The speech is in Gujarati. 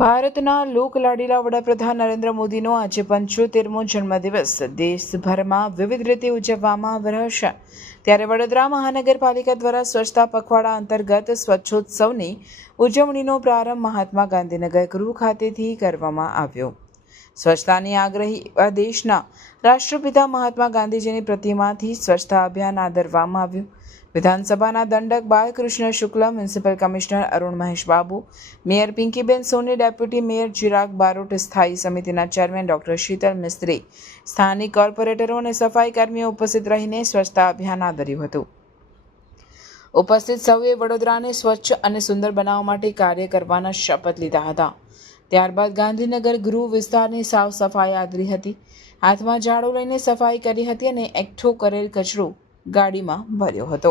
ભારતના લોકલાડીલા વડાપ્રધાન નરેન્દ્ર મોદીનો આજે 75મો જન્મદિવસ દેશભરમાં વિવિધ રીતે ઉજવવામાં આવી રહ્યો છે। ત્યારે વડોદરા મહાનગરપાલિકા દ્વારા સ્વચ્છતા પખવાડા અંતર્ગત સ્વચ્છોત્સવની ઉજવણીનો પ્રારંભ મહાત્મા ગાંધીનગર ગૃહ ખાતેથી કરવામાં આવ્યો। સ્વચ્છતાની આગ્રહી દેશના રાષ્ટ્રપિતા મહાત્મા ગાંધીજીની પ્રતિમાથી સ્વચ્છતા અભિયાન આદરવામાં આવ્યું। વિધાનસભાના દંડક Balkrishna Shukla, municipal commissioner Arun Mahesh Babu, mayor Pinkiben Soni, deputy mayor Chirag Barot, સ્થાયી સમિતિના ચેરમેન ડોક્ટર શીતલ મિસ્ત્રી, સ્થાનિક કોર્પોરેટરો અને સફાઈ કર્મીઓ ઉપસ્થિત રહીને સ્વચ્છતા અભિયાન આદર્યું હતું। ઉપસ્થિત સૌએ વડોદરાને સ્વચ્છ અને સુંદર બનાવવા માટે કાર્ય કરવાના શપથ લીધા હતા। ત્યારબાદ ગાંધીનગર ગૃહ વિસ્તારની સાફ સફાઈ આદરી હતી। હાથમાં ઝાડુ લઈને સફાઈ કરી હતી અને એકઠો કરેલ કચરો ગાડીમાં ભર્યો હતો।